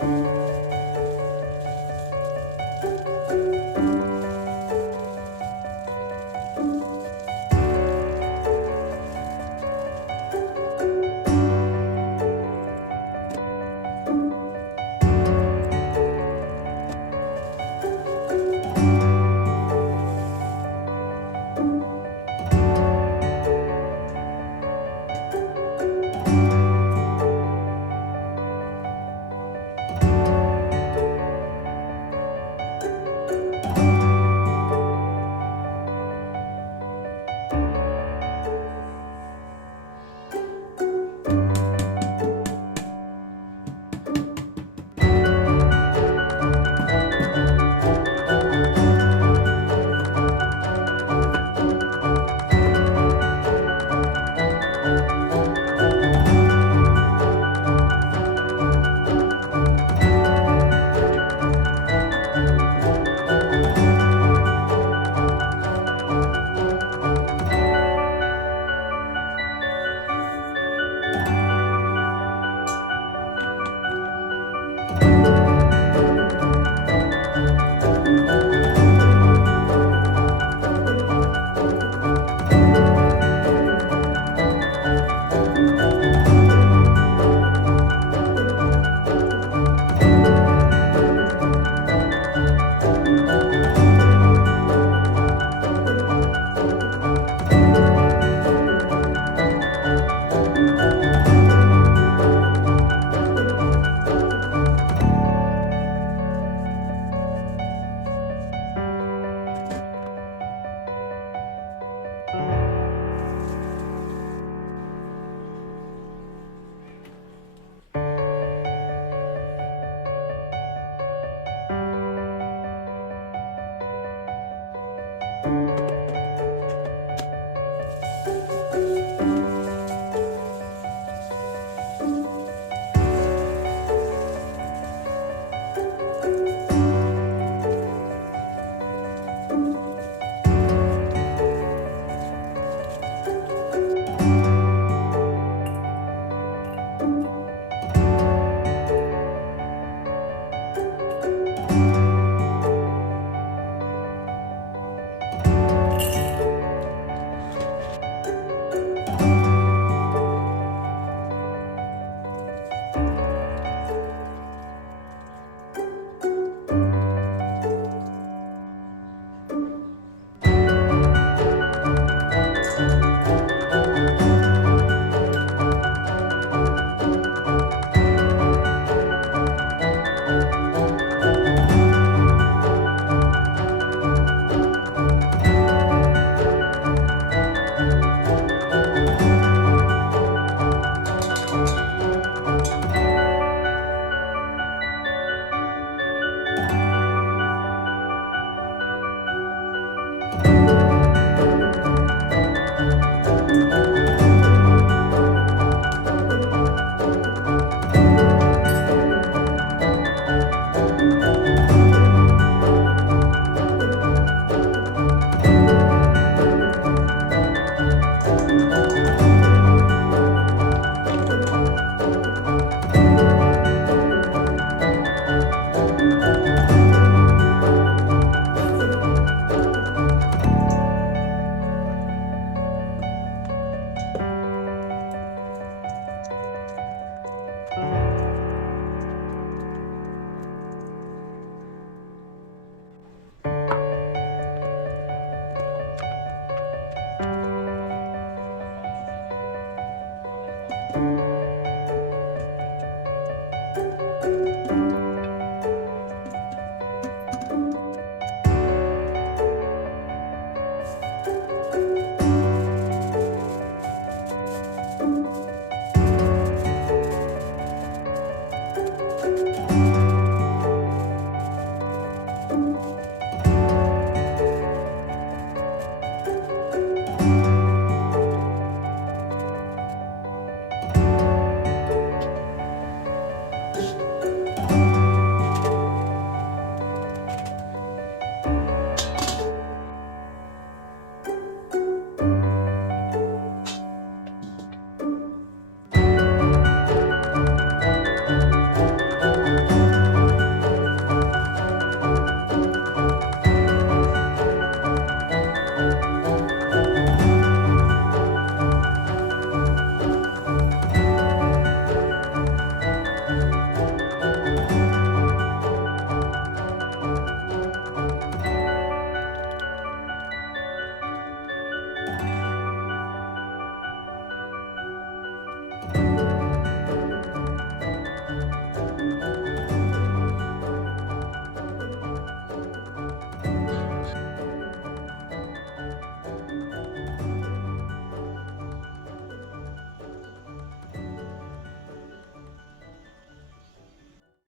thank mm -hmm. you